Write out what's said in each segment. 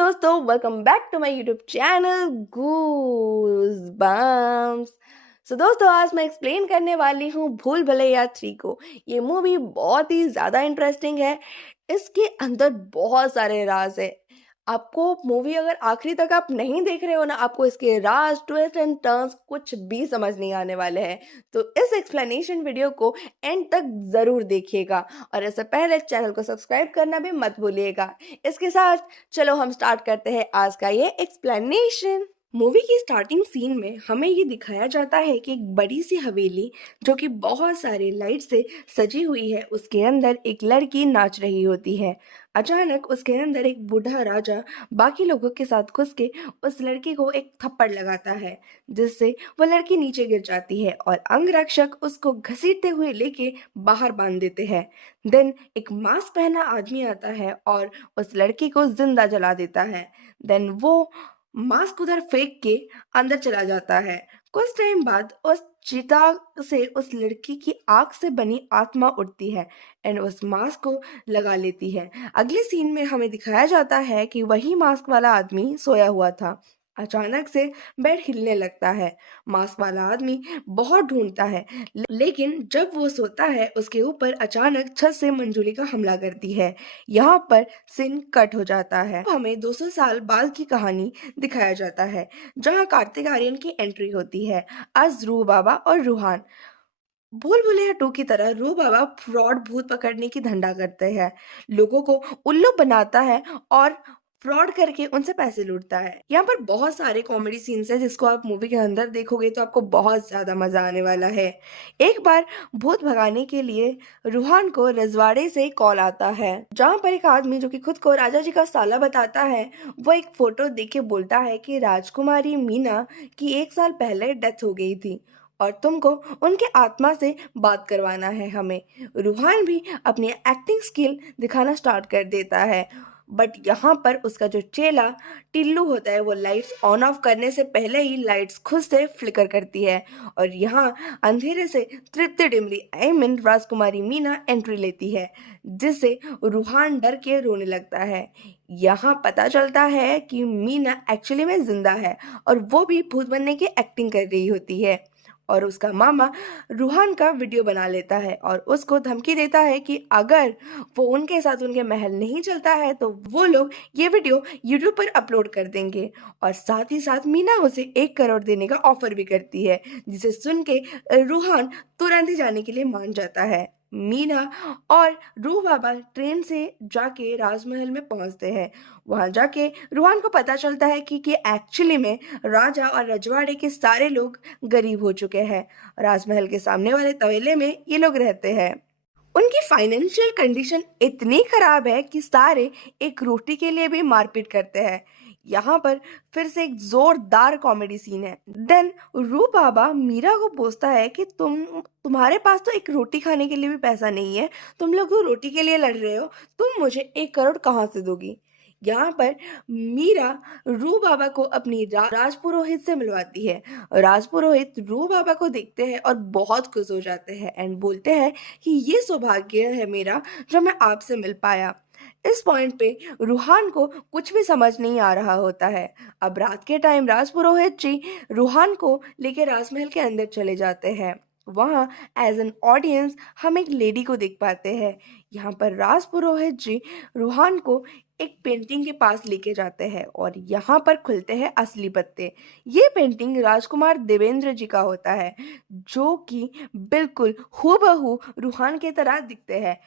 दोस्तों, welcome back to my YouTube channel Goosebumps. दोस्तों, आज मैं एक्सप्लेन करने वाली हूँ भूल भुलैया 3 को। ये मूवी बहुत ही ज़्यादा इंटरेस्टिंग है। इसके अंदर बहुत सारे राज है। आपको मूवी अगर आखिरी तक आप नहीं देख रहे हो ना, आपको इसके राज, ट्विस्ट एंड टर्न्स कुछ भी समझ नहीं आने वाले हैं। तो इस एक्सप्लेनेशन वीडियो को एंड तक ज़रूर देखिएगा और इससे पहले चैनल को सब्सक्राइब करना भी मत भूलिएगा। इसके साथ चलो हम स्टार्ट करते हैं आज का ये एक्सप्लेनेशन। मूवी की स्टार्टिंग सीन में हमें ये दिखाया जाता है कि एक बड़ी सी हवेली जो कि बहुत सारे लाइट से सजी हुई है, उसके अंदर एक लड़की नाच रही होती है। अचानक उसके अंदर एक बूढ़ा राजा बाकी लोगों के साथ घुस के उस लड़की को एक थप्पड़ लगाता है, जिससे वो लड़की नीचे गिर जाती है और अंगरक्षक उसको घसीटते हुए लेके बाहर बांध देते हैं। देन एक मास्क पहना आदमी आता है और उस लड़की को जिंदा जला देता है। देन वो मास्क उधर फेंक के अंदर चला जाता है। कुछ टाइम बाद उस चिता से उस लड़की की आग से बनी आत्मा उठती है एंड उस मास्क को लगा लेती है। अगले सीन में हमें दिखाया जाता है कि वही मास्क वाला आदमी सोया हुआ था। अचानक से बेड हिलने लगता है। मास्क वाला आदमी बहुत ढूंढता है, लेकिन जब वो सोता है उसके ऊपर अचानक छत से मंजुलिका हमला करती है। यहाँ पर सीन कट हो जाता है। हमें 200 साल बाद की कहानी दिखाया जाता है, जहाँ कार्तिक आर्यन की एंट्री होती है आज रूह बाबा और रूहान। भूल भुलैया 2 की तरह रूह बाबा फ्रॉड भूत पकड़ने की धंधा करते हैं, लोगों को उल्लू बनाता है और फ्रॉड करके उनसे पैसे लूटता है। यहाँ पर बहुत सारे कॉमेडी सीन्स हैं जिसको आप मूवी के अंदर देखोगे तो आपको बहुत ज्यादा मजा आने वाला है। एक बार भूत भगाने के लिए रूहान को रजवाड़े से कॉल आता है, जहाँ पर एक आदमी जो कि खुद को राजा जी का साला बताता है, वो एक फोटो देख के बोलता है कि राजकुमारी मीना की 1 साल पहले डेथ हो गई थी और तुमको उनके आत्मा से बात करवाना है हमें। रूहान भी अपनी एक्टिंग स्किल दिखाना स्टार्ट कर देता है, बट यहाँ पर उसका जो चेला टिल्लू होता है वो लाइट्स ऑन ऑफ करने से पहले ही लाइट्स खुद से फ्लिकर करती है और यहाँ अंधेरे से तृप्ति dimly I mean Rajkumari Meena entry लेती है, जिससे रूहान डर के रोने लगता है। यहाँ पता चलता है कि मीना एक्चुअली में जिंदा है और वो भी भूत बनने की एक्टिंग कर रही होती है और उसका मामा रूहान का वीडियो बना लेता है और उसको धमकी देता है कि अगर वो उनके साथ उनके महल नहीं चलता है तो वो लोग ये वीडियो यूट्यूब पर अपलोड कर देंगे और साथ ही साथ मीना उसे 1 करोड़ देने का ऑफर भी करती है, जिसे सुन के रूहान तुरंत ही जाने के लिए मान जाता है। मीना और रूह बाबा ट्रेन से जाके राजमहल में पहुंचते हैं। वहां जाके रूहान को पता चलता है कि एक्चुअली में राजा और रजवाड़े के सारे लोग गरीब हो चुके हैं। राजमहल के सामने वाले तवेले में ये लोग रहते हैं। उनकी फाइनेंशियल कंडीशन इतनी खराब है कि सारे एक रोटी के लिए भी मारपीट करते हैं। यहाँ पर फिर से एक जोरदार कॉमेडी सीन है। देन रू बाबा मीरा को पूछता है कि तुम्हारे पास तो एक रोटी खाने के लिए भी पैसा नहीं है, तुम लोग तो रोटी के लिए लड़ रहे हो, तुम मुझे 1 करोड़ कहाँ से दोगी। यहाँ पर मीरा रू बाबा को अपनी राजपुरोहित से मिलवाती है। राजपुरोहित रू बाबा को देखते हैं और बहुत खुश हो जाते हैं एंड बोलते हैं कि ये सौभाग्य है मेरा जो मैं आपसे मिल पाया। इस पॉइंट पे रूहान को कुछ भी समझ नहीं आ रहा होता है। अब रात के टाइम राजपुरोहित जी रूहान को लेकर राजमहल के अंदर चले जाते हैं। वहाँ एज एन ऑडियंस हम एक लेडी को देख पाते हैं। यहाँ पर राजपुरोहित जी रूहान को एक पेंटिंग के पास लेके जाते हैं और यहाँ पर खुलते हैं असली पत्ते। ये पेंटिंग राजकुमार देवेंद्र जी का होता है, जो कि बिल्कुल हूबहू रूहान की तरह दिखते हैं।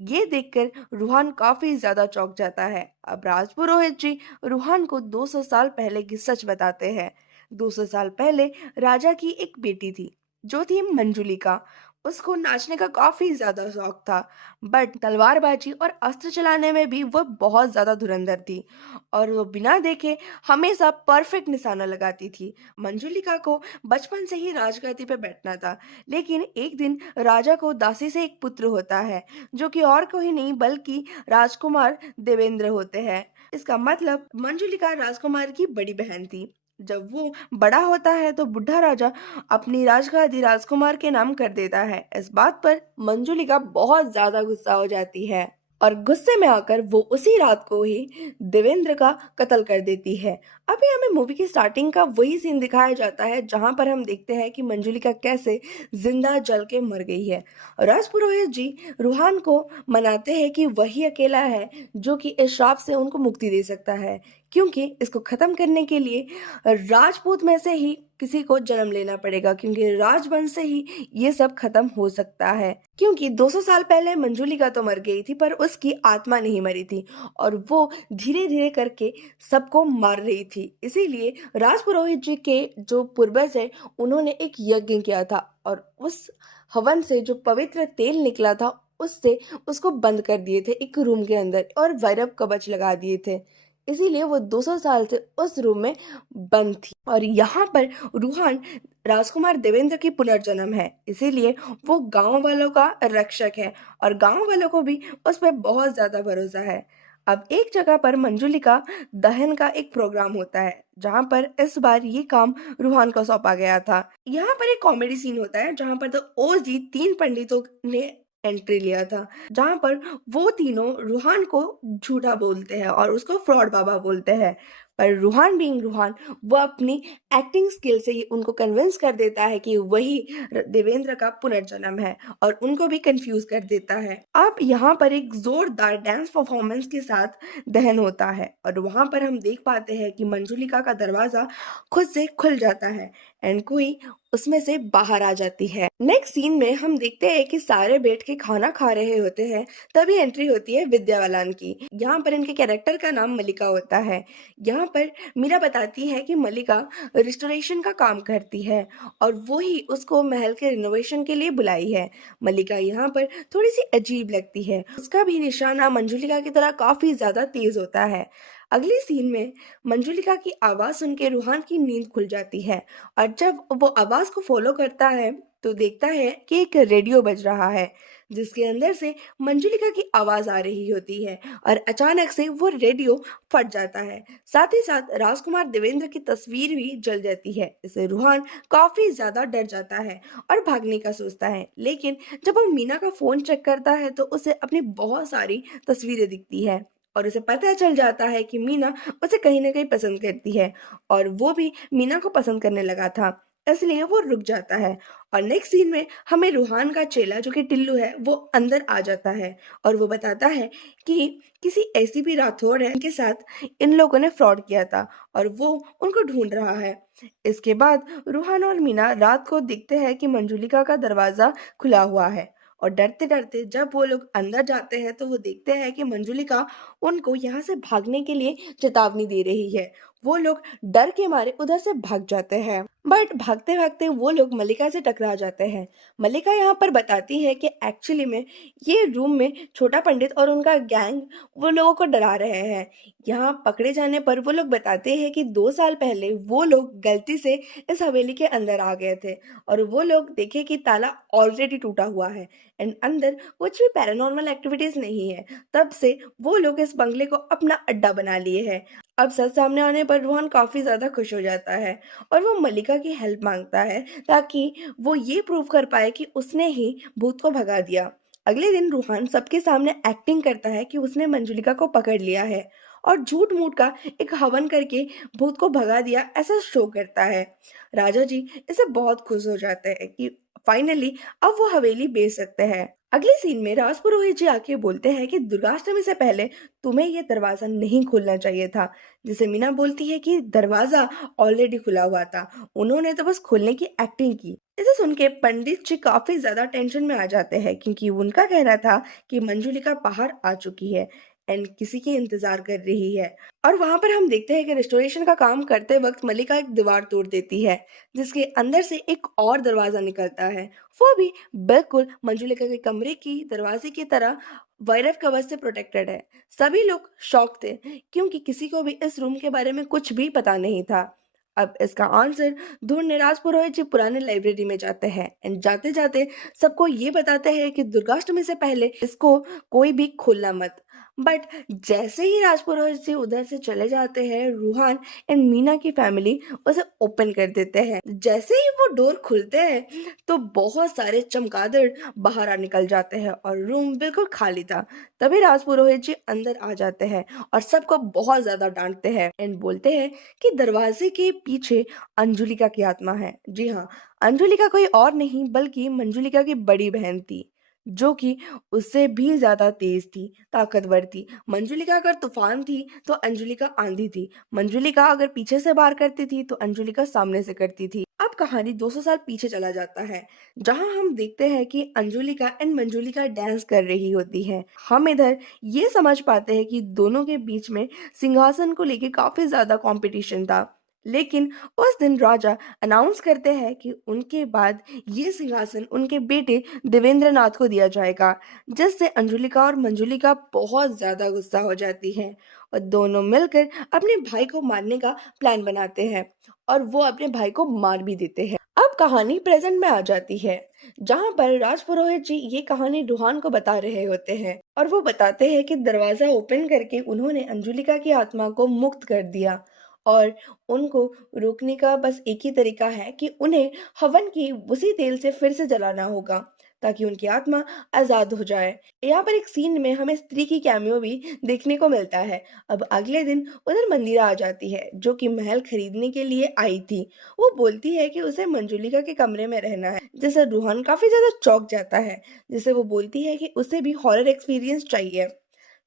ये देखकर रूहान काफी ज्यादा चौंक जाता है। अब राजपुरोहित जी रूहान को 200 साल पहले की सच बताते हैं। 200 साल पहले राजा की एक बेटी थी जो थी मंजुलिका। उसको नाचने का काफी ज्यादा शौक था, बट तलवारबाजी और अस्त्र चलाने में भी वो बहुत ज्यादा धुरंधर थी और वो बिना देखे हमेशा परफेक्ट निशाना लगाती थी। मंजुलिका को बचपन से ही राजगद्दी पे बैठना था, लेकिन एक दिन राजा को दासी से एक पुत्र होता है जो कि और कोई नहीं बल्कि राजकुमार देवेंद्र होते हैं। इसका मतलब मंजुलिका राजकुमार की बड़ी बहन थी। जब वो बड़ा होता है तो बुढ़ा राजा अपनी राजगादी राजकुमार के नाम कर देता है। इस बात पर मंजुलिका बहुत ज्यादा गुस्सा हो जाती है। और गुस्से में आकर वो उसी रात को ही देवेंद्र का कत्ल कर देती है। अभी हमें मूवी की स्टार्टिंग का वही सीन दिखाया जाता है जहां पर हम देखते हैं कि मंजुलिका कैसे जिंदा जल के मर गई है। राज पुरोहित जी रूहान को मनाते हैं कि वही अकेला है जो कि इस श्राप से उनको मुक्ति दे सकता है, क्योंकि इसको खत्म करने के लिए राजपूत में से ही किसी को जन्म लेना पड़ेगा, क्योंकि राजवंश से ही ये सब खत्म हो सकता है। क्योंकि 200 साल पहले मंजुलिका तो मर गई थी पर उसकी आत्मा नहीं मरी थी और वो धीरे धीरे करके सबको मार रही थी। इसीलिए राजपुरोहित जी के जो पूर्वज है उन्होंने एक यज्ञ किया था और उस हवन से जो पवित्र तेल निकला था उससे उसको बंद कर दिए थे एक रूम के अंदर और वैरव कवच लगा दिए थे। इसीलिए वो 200 साल से उस रूम में बंद थी और यहाँ पर रूहान राजकुमार देवेंद्र की पुनर्जन्म है। इसीलिए वो गांव वालों का रक्षक है और गांव वालों को भी उस पर बहुत ज्यादा भरोसा है। अब एक जगह पर मंजुलिका दहन का एक प्रोग्राम होता है जहां पर इस बार ये काम रूहान को सौंपा गया था। यहाँ पर एक कॉमेडी सीन होता है जहां पर तो ओजी 3 पंडितों ने एंट्री लिया था, जहां पर वो तीनों रूहान को झूठा बोलते हैं और उसको फ्रॉड बाबा बोलते हैं। पर रूहान बीइंग रूहान वो अपनी एक्टिंग स्किल से ही उनको कन्विंस कर देता है कि वही देवेंद्र का पुनर्जन्म है और उनको भी कंफ्यूज कर देता है। अब यहाँ पर एक जोरदार डांस परफॉर्मेंस के साथ दहन होता है और वहां पर हम देख पाते हैं कि मंजुलिका का दरवाजा खुद से खुल जाता है एंड कोई उसमें से बाहर आ जाती है। नेक्स्ट सीन में हम देखते हैं कि सारे बैठ के खाना खा रहे होते हैं, तभी एंट्री होती है विद्या बालन की। यहाँ पर इनके कैरेक्टर का नाम मलिका होता है। यहाँ पर मीरा बताती है कि मलिका रिस्टोरेशन का काम करती है और वो ही उसको महल के रिनोवेशन के लिए बुलाई है। मलिका यहाँ पर थोड़ी सी अजीब लगती है, उसका भी निशाना मंजुलिका की तरह काफी ज्यादा तेज होता है। अगली सीन में मंजुलिका की आवाज सुन के रूहान की नींद खुल जाती है और जब वो आवाज को फॉलो करता है तो देखता है कि एक रेडियो बज रहा है जिसके अंदर से मंजुलिका की आवाज आ रही होती है और अचानक से वो रेडियो फट जाता है। साथ ही साथ राजकुमार देवेंद्र की तस्वीर भी जल जाती है। इससे रूहान काफी ज्यादा डर जाता है और भागने का सोचता है, लेकिन जब वो मीना का फोन चेक करता है तो उसे अपनी बहुत सारी तस्वीरें दिखती है और उसे पता चल जाता है कि मीना उसे कहीं ना कहीं पसंद करती है और वो भी मीना को पसंद करने लगा था, इसलिए वो रुक जाता है। और नेक्स्ट सीन में हमें रूहान का चेला जो कि टिल्लू है वो अंदर आ जाता है और वो बताता है कि किसी ऐसी भी राठौड़ है के साथ इन लोगों ने फ्रॉड किया था और वो उनको ढूंढ रहा है। इसके बाद रूहान और मीना रात को दिखते हैं कि मंजुलिका का दरवाजा खुला हुआ है और डरते डरते जब वो लोग अंदर जाते हैं तो वो देखते हैं कि मंजुलिका उनको यहाँ से भागने के लिए चेतावनी दे रही है। वो लोग डर के मारे उधर से भाग जाते हैं, बट भागते भागते वो लोग मल्लिका से टकरा जाते हैं। मल्लिका यहाँ पर बताती है कि एक्चुअली में ये रूम में छोटा पंडित और उनका गैंग वो लोगों को डरा रहे हैं। यहाँ पकड़े जाने पर वो लोग बताते हैं कि 2 साल पहले वो लोग गलती से इस हवेली के अंदर आ गए थे और वो लोग देखे कि ताला ऑलरेडी टूटा हुआ है एंड अंदर कुछ भी पैरानॉर्मल एक्टिविटीज नहीं है। तब से वो लोग इस बंगले को अपना अड्डा बना लिए हैं। अब सच सामने आने पर रोहन काफी ज्यादा खुश हो जाता है और वो मल्लिका की हेल्प मांगता है ताकि वो ये प्रूव कर पाए कि उसने ही भूत को भगा दिया। अगले दिन रूहान सबके सामने एक्टिंग करता है कि उसने मंजुलिका को पकड़ लिया है और झूठ मूठ का एक हवन करके भूत को भगा दिया ऐसा शो करता है। राजा जी इससे बहुत खुश हो जाते हैं कि फाइनली अब वो हवेली बेच सकते हैं। अगले सीन में राज पुरोहित जी आके बोलते हैं कि दुर्गाष्टमी से पहले तुम्हें ये दरवाजा नहीं खोलना चाहिए था, जिसे मीना बोलती है कि दरवाजा ऑलरेडी खुला हुआ था, उन्होंने तो बस खोलने की एक्टिंग की। इसे सुन के पंडित जी काफी ज्यादा टेंशन में आ जाते हैं क्योंकि उनका कहना था कि मंजुलिका बाहर आ चुकी है एंड किसी की इंतजार कर रही है। और वहां पर हम देखते हैं कि रेस्टोरेशन का काम करते वक्त मल्लिका एक दीवार तोड़ देती है जिसके अंदर से एक और दरवाजा निकलता है, वो भी बिल्कुल मंजुलिका के कमरे की दरवाजे की तरह वायरस कवच से प्रोटेक्टेड है। सभी लोग शॉक थे क्योंकि किसी को भी इस रूम के बारे में कुछ भी पता नहीं था। अब इसका आंसर ढूंढने राज पुरोहित जी पुराने लाइब्रेरी में जाते हैं एंड जाते जाते सबको ये बताते हैं कि दुर्गाष्टमी से पहले इसको कोई भी खोलना मत। बट जैसे ही राजपुरोहित जी उधर से चले जाते हैं, रूहान एंड मीना की फैमिली उसे ओपन कर देते हैं। जैसे ही वो डोर खुलते हैं तो बहुत सारे चमगादड़ बाहर आ निकल जाते हैं और रूम बिल्कुल खाली था। तभी राजपुरोहित जी अंदर आ जाते हैं और सबको बहुत ज्यादा डांटते हैं एंड बोलते हैं कि दरवाजे के पीछे अंजुलिका की आत्मा है। जी हाँ, अंजुलिका कोई और नहीं बल्कि मंजुलिका की बड़ी बहन थी, जो कि उससे भी ज़्यादा तेज़ थी, ताकतवर थी। मंजुलिका अगर तूफ़ान थी, तो अंजुलिका आंधी थी। मंजुलिका अगर पीछे से वार करती थी, तो अंजुलिका सामने से करती थी। अब कहानी 200 साल पीछे चला जाता है, जहाँ हम देखते हैं कि अंजुलिका एंड मंजुलिका डांस कर रही होती हैं। हम इधर ये समझ पाते हैं कि दोनों के बीच में सिंहासन को लेके काफ़ी ज़्यादा कॉम्पिटिशन था। लेकिन उस दिन राजा अनाउंस करते हैं कि उनके बाद ये सिंहासन उनके बेटे देवेंद्र नाथ को दिया जाएगा, जिससे अंजुलिका और मंजुलिका बहुत ज्यादा गुस्सा हो जाती हैं और दोनों मिलकर अपने भाई को मारने का प्लान बनाते हैं और वो अपने भाई को मार भी देते हैं। अब कहानी प्रेजेंट में आ जाती है, जहाँ पर राजपुरोहित जी ये कहानी रूहान को बता रहे होते हैं और वो बताते हैं कि दरवाजा ओपन करके उन्होंने अंजुलिका की आत्मा को मुक्त कर दिया और उनको रोकने का बस एक ही तरीका है कि उन्हें हवन की उसी तेल से फिर से जलाना होगा, ताकि उनकी आत्मा आजाद हो जाए। यहाँ पर एक सीन में हमें स्त्री की कैमियो भी देखने को मिलता है। अब अगले दिन उधर मंदिरा आ जाती है, जो कि महल खरीदने के लिए आई थी। वो बोलती है कि उसे मंजुलिका के कमरे में रहना है, जिससे रूहान काफी ज्यादा चौंक जाता है, जिसे वो बोलती है कि उसे भी हॉरर एक्सपीरियंस चाहिए।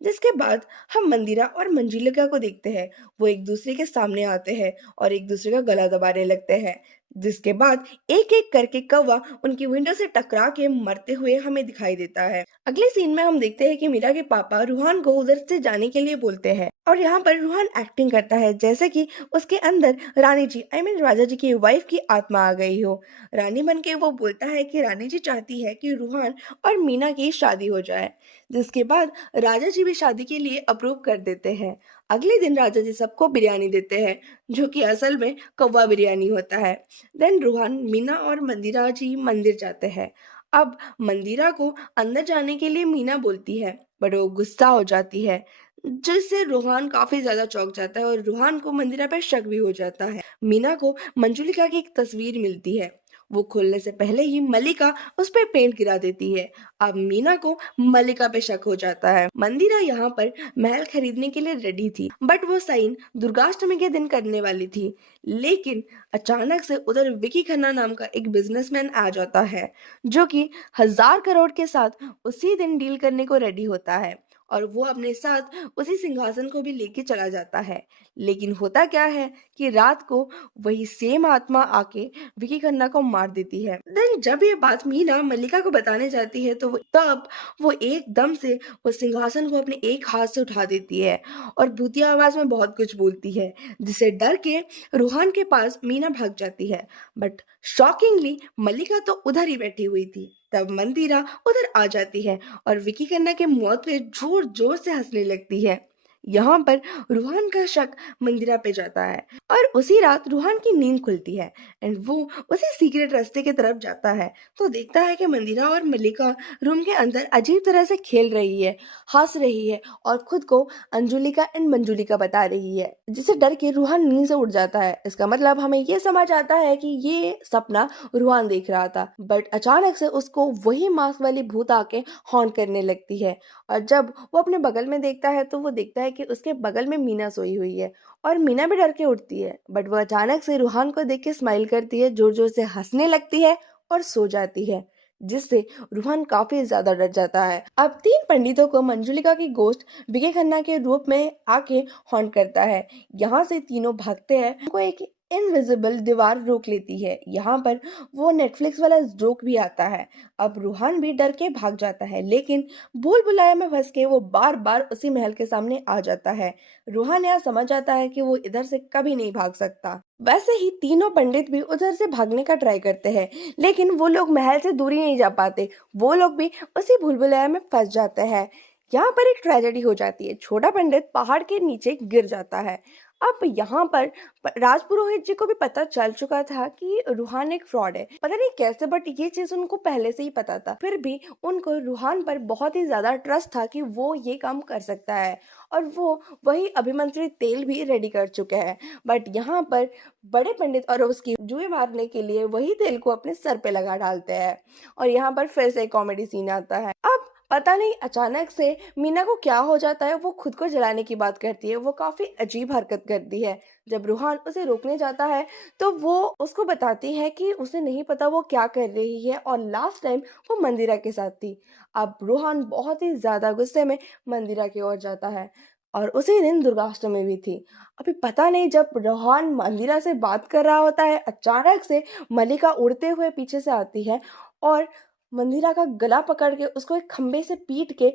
जिसके बाद हम मंदिरा और मंजुलिका को देखते हैं। वो एक दूसरे के सामने आते हैं और एक दूसरे का गला दबाने लगते हैं। जिसके बाद एक एक करके कौवा उनकी विंडो से टकरा के मरते हुए हमें दिखाई देता है। अगले सीन में हम देखते हैं कि मीरा के पापा रूहान को उधर से जाने के लिए बोलते हैं और यहाँ पर रूहान एक्टिंग करता है जैसे कि उसके अंदर रानी जी राजा जी की वाइफ की आत्मा आ गई हो। रानी बन के वो बोलता है कि रानी जी चाहती है कि रूहान और मीना की शादी हो जाए, जिसके बाद राजा जी भी शादी के लिए अप्रूव कर देते हैं। अगले दिन राजा जी सबको बिरयानी देते हैं, जो कि असल में कौवा बिरयानी होता है। देन रूहान, मीना और मंदिरा जी मंदिर जाते हैं। अब मंदिरा को अंदर जाने के लिए मीना बोलती है, बट वो गुस्सा हो जाती है, जिससे रूहान काफी ज्यादा चौंक जाता है और रूहान को मंदिरा पर शक भी हो जाता है। मीना को मंजुलिका की एक तस्वीर मिलती है। वो खोलने से पहले ही मल्लिका उस पर पेंट गिरा देती है। अब मीना को मल्लिका पे शक हो जाता है। मंदिरा यहाँ पर महल खरीदने के लिए रेडी थी, बट वो साइन दुर्गाष्टमी के दिन करने वाली थी। लेकिन अचानक से उधर विकी खन्ना नाम का एक बिजनेसमैन आ जाता है, जो कि 1,000 करोड़ के साथ उसी दिन डील करने को रेडी होता है और वो अपने साथ उसी सिंहासन को भी लेके चला जाता है। लेकिन होता क्या है कि रात को वही सेम आत्मा आके विकी खन्ना को मार देती है। देन जब ये बात मीना मल्लिका को बताने जाती है, तो तब वो एकदम से उस सिंहासन को अपने एक हाथ से उठा देती है और भूतिया आवाज में बहुत कुछ बोलती है, जिसे डर के रूहान के पास मीना भाग जाती है। बट शॉकिंगली मल्लिका तो उधर ही बैठी हुई थी। तब मंदिरा उधर आ जाती है और विकी खन्ना के मौत पे जोर जोर से हंसने लगती है। यहाँ पर रूहान का शक मंदिरा पे जाता है और उसी रात रूहान की नींद खुलती है एंड वो उसी सीक्रेट रास्ते की तरफ जाता है, तो देखता है कि मंदिरा और मल्लिका रूम के अंदर अजीब तरह से खेल रही है, हंस रही है और खुद को अंजुलिका एंड मंजुलिका बता रही है, जिसे डर के रूहान नींद से उठ जाता है। इसका मतलब हमें ये समझ आता है कि ये सपना रूहान देख रहा था, बट अचानक से उसको वही मास्क वाली भूत आके हॉन्ट करने लगती है और जब वो अपने बगल में देखता है तो वो देखता है कि उसके बगल में मीना सोई हुई है और मीना भी डर के उठती है, बट वो अचानक से रूहान को देख के स्माइल करती है, जोर जोर से हंसने लगती है और सो जाती है, जिससे रूहान काफी ज्यादा डर जाता है। अब 3 पंडितों को मंजुलिका की गोश्त विकी खन्ना के रूप में आके हॉन्ट करता है। यहाँ से तीनों भागते हैं, उनको एक इनविजिबल दीवार रोक लेती है। यहाँ पर वो नेटफ्लिक्स वाला जोक भी आता है। अब रूहान भी डर के भाग जाता है, लेकिन भूल भुलैया में फंस के वो बार बार उसी महल के सामने आ जाता है। रूहान यहाँ समझ आता है कि वो इधर से कभी नहीं भाग सकता। वैसे ही तीनों पंडित भी उधर से भागने का ट्राई करते हैं, लेकिन वो लोग महल से दूर ही नहीं जा पाते। वो लोग भी उसी भूल भुलैया में फंस जाते हैं। यहाँ पर एक ट्रेजेडी हो जाती है, छोटा पंडित पहाड़ के नीचे गिर जाता है। अब यहाँ पर राजपुरोहित जी को भी पता चल चुका था कि रूहान एक फ्रॉड है। पता नहीं कैसे, बट ये चीज उनको पहले से ही पता था। फिर भी उनको रूहान पर बहुत ही ज्यादा ट्रस्ट था कि वो ये काम कर सकता है, और वो वही अभिमंत्रित तेल भी रेडी कर चुके हैं। बट यहाँ पर बड़े पंडित और उसकी जुए मारने के लिए वही तेल को अपने सर पे लगा डालते हैं, और यहाँ पर फिर से कॉमेडी सीन आता है। अब पता नहीं अचानक से मीना को क्या हो जाता है, वो खुद को जलाने की बात करती है। वो काफी अजीब हरकत करती है। जब रूहान उसे रोकने जाता है तो वो उसको बताती है कि उसे नहीं पता वो क्या कर रही है, और लास्ट टाइम वो मंदिरा के साथ थी। अब रूहान बहुत ही ज्यादा गुस्से में मंदिरा की ओर जाता है, और उसी दिन दुर्गाष्टमी भी थी। अभी पता नहीं, जब रूहान मंदिरा से बात कर रहा होता है, अचानक से मलिका उड़ते हुए पीछे से आती है, और मंदिरा का गला पकड़ के उसको एक खंबे से पीट के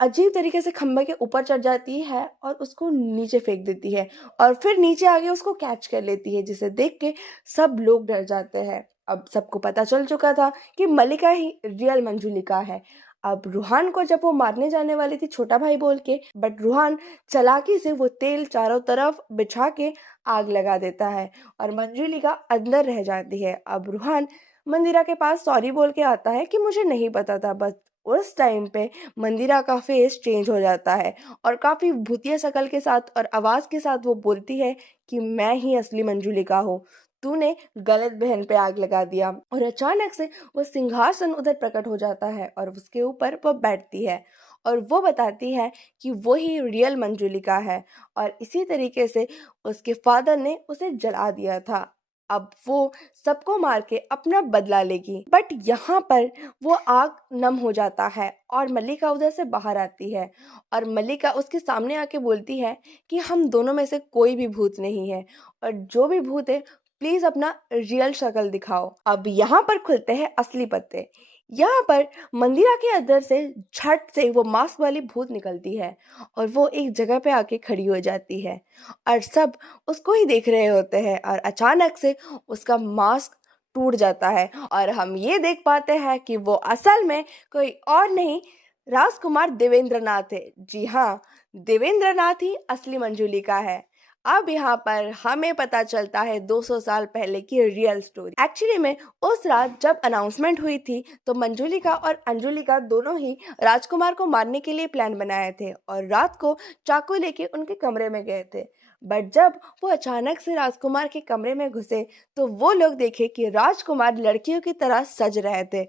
अजीब तरीके से खंबे के ऊपर चढ़ जाती है, और उसको नीचे फेंक देती है, और फिर नीचे आके उसको कैच कर लेती है, जिसे देख के सब लोग डर जाते हैं। अब सबको पता चल चुका था कि मलिका ही रियल मंजुलिका है। अब रूहान को जब वो मारने जाने वाली थी छोटा भाई बोल के, बट रूहान चालाकी से वो तेल चारों तरफ बिछा के आग लगा देता है, और मंजुलिका अंदर रह जाती है। अब रूहान मंदिरा के पास सॉरी बोल के आता है कि मुझे नहीं पता था। बस उस टाइम पे मंदिरा का फेस चेंज हो जाता है, और काफी भूतिया शक्ल के साथ और आवाज के साथ वो बोलती है कि मैं ही असली मंजुलिका हूँ, तूने गलत बहन पे आग लगा दिया। और अचानक से वो सिंहासन उधर प्रकट हो जाता है, और उसके ऊपर वो बैठती है, और वो बताती है कि वो ही रियल मंजुलिका है, और इसी तरीके से उसके फादर ने उसे जला दिया था। अब वो सबको मार के अपना बदला लेगी। बट यहाँ पर वो आग नम हो जाता है, और मल्लिका उधर से बाहर आती है, और मल्लिका उसके सामने आके बोलती है कि हम दोनों में से कोई भी भूत नहीं है, और जो भी भूत है प्लीज अपना रियल शक्ल दिखाओ। अब यहाँ पर खुलते हैं असली पत्ते। यहाँ पर मंदिरा के अंदर से झट से वो मास्क वाली भूत निकलती है, और वो एक जगह पे आके खड़ी हो जाती है, और सब उसको ही देख रहे होते हैं। और अचानक से उसका मास्क टूट जाता है, और हम ये देख पाते हैं कि वो असल में कोई और नहीं, राजकुमार देवेंद्र नाथ है। जी हाँ, देवेंद्र नाथ ही असली मंजुलिका है। अब यहाँ पर हमें पता चलता है 200 साल पहले की रियल स्टोरी। एक्चुअली में उस रात जब अनाउंसमेंट हुई थी, तो मंजुलिका और अंजुलिका दोनों ही राजकुमार को मारने के लिए प्लान बनाए थे, और रात को चाकू लेके उनके कमरे में गए थे। बट जब वो अचानक से राजकुमार के कमरे में घुसे, तो वो लोग देखे कि राजकुमार लड़कियों की तरह सज रहे थे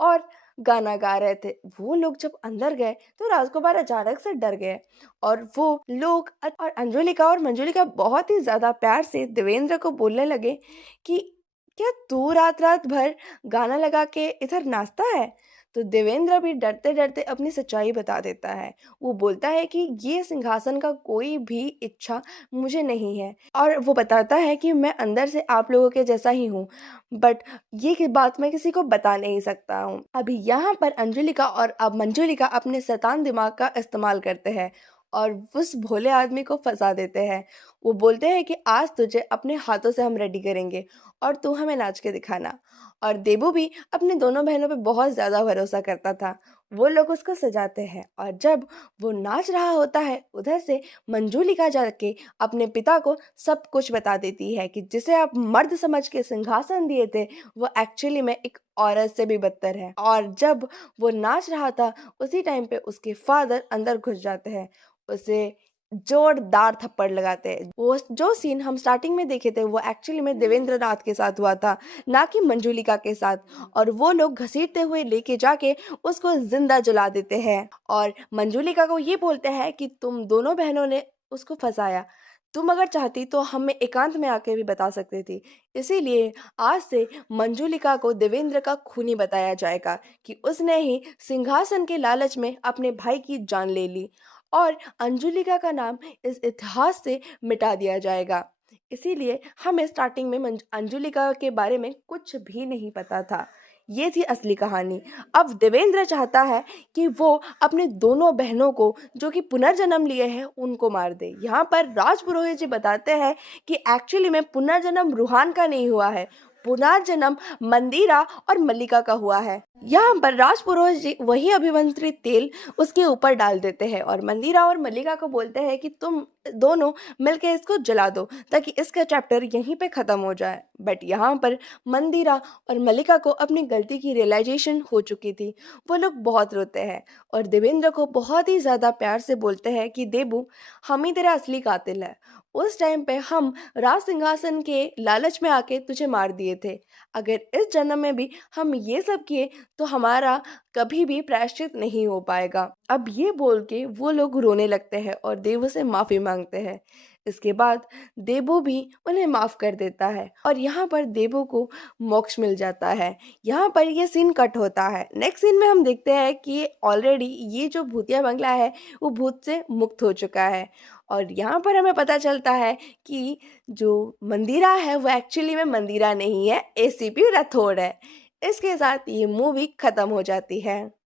और गाना गा रहे थे। वो लोग जब अंदर गए तो राजकुमार अचानक से डर गए, और वो लोग और अंजुलिका और मंजुलिका बहुत ही ज्यादा प्यार से देवेंद्र को बोलने लगे कि क्या तू रात रात भर गाना लगा के इधर नाचता है। तो देवेंद्र भी डरते डरते अपनी सच्चाई बता देता है। वो बोलता है कि ये सिंहासन का कोई भी इच्छा मुझे नहीं है, और वो बताता है कि मैं अंदर से आप लोगों के जैसा ही हूँ, बट बात मैं किसी को बता नहीं सकता हूँ। अभी यहाँ पर अंजुलिका और अब मंजुलिका अपने शैतान दिमाग का इस्तेमाल करते हैं, और उस भोले आदमी को फंसा देते हैं। वो बोलते हैं कि आज तुझे अपने हाथों से हम रेडी करेंगे, और तू हमें नाच के दिखाना। और देबू भी अपने दोनों बहनों पे बहुत ज्यादा भरोसा करता था। वो लोग उसको सजाते हैं, और जब वो नाच रहा होता है, उधर से मंजुलिका जाके अपने पिता को सब कुछ बता देती है कि जिसे आप मर्द समझ के सिंहासन दिए थे, वो एक्चुअली में एक औरत से भी बदतर है। और जब वो नाच रहा था, उसी टाइम पे उसके फादर अंदर घुस जाते हैं, उसे जोरदार थप्पड़ लगाते हैं। वो जो सीन हम स्टार्टिंग में देखे थे, वो एक्चुअली में देवेंद्र नाथ के साथ हुआ था, ना कि मंजुलिका के साथ। और वो लोग घसीटते हुए लेके जाके उसको जिंदा जला देते हैं, और मंजुलिका को ये बोलते हैं कि तुम दोनों बहनों ने उसको फंसाया, तुम अगर चाहती तो हमें एकांत में आके भी बता सकती थी। इसीलिए आज से मंजुलिका को देवेंद्र का खूनी बताया जाएगा कि उसने ही सिंहासन के लालच में अपने भाई की जान ले ली, और अंजुलिका का नाम इस इतिहास से मिटा दिया जाएगा। इसीलिए हमें स्टार्टिंग में अंजुलिका के बारे में कुछ भी नहीं पता था। ये थी असली कहानी। अब देवेंद्र चाहता है कि वो अपने दोनों बहनों को जो कि पुनर्जन्म लिए हैं उनको मार दे। यहाँ पर राज पुरोहित जी बताते हैं कि एक्चुअली में पुनर्जन्म रूहान का नहीं हुआ है, पुनर्जन्म मंदिरा और मल्लिका का हुआ है। यहाँ पर राजपुरोहित जी वही अभिमंत्रित तेल उसके ऊपर डाल देते हैं और मंदिरा और मल्लिका को बोलते हैं कि तुम दोनों मिलके इसको जला दो ताकि इसका चैप्टर यहीं पे खत्म हो जाए। बट यहाँ पर मंदिरा और मल्लिका को अपनी गलती की रियलाइजेशन हो चुकी थी। वो लोग बहुत रोते हैं और देवेंद्र को बहुत ही ज़्यादा प्यार से बोलते हैं कि देबू, हम ही तेरा असली कातिल है। उस टाइम पे हम राज सिंहासन के लालच में आके तुझे मार दिए थे। अगर इस जन्म में भी हम ये सब किए तो हमारा कभी भी प्रायश्चित नहीं हो पाएगा। अब ये बोल के वो लोग रोने लगते हैं और देवू से माफ़ी मांगते हैं। इसके बाद देवू भी उन्हें माफ़ कर देता है और यहाँ पर देवू को मोक्ष मिल जाता है। यहाँ पर ये सीन कट होता है। नेक्स्ट सीन में हम देखते हैं कि ऑलरेडी ये जो भूतिया बंगला है वो भूत से मुक्त हो चुका है और यहाँ पर हमें पता चलता है कि जो मंदिरा है वो एक्चुअली में मंदिरा नहीं है, एसीपी राठौड़ है। इसके साथ ये मूवी खत्म हो जाती है।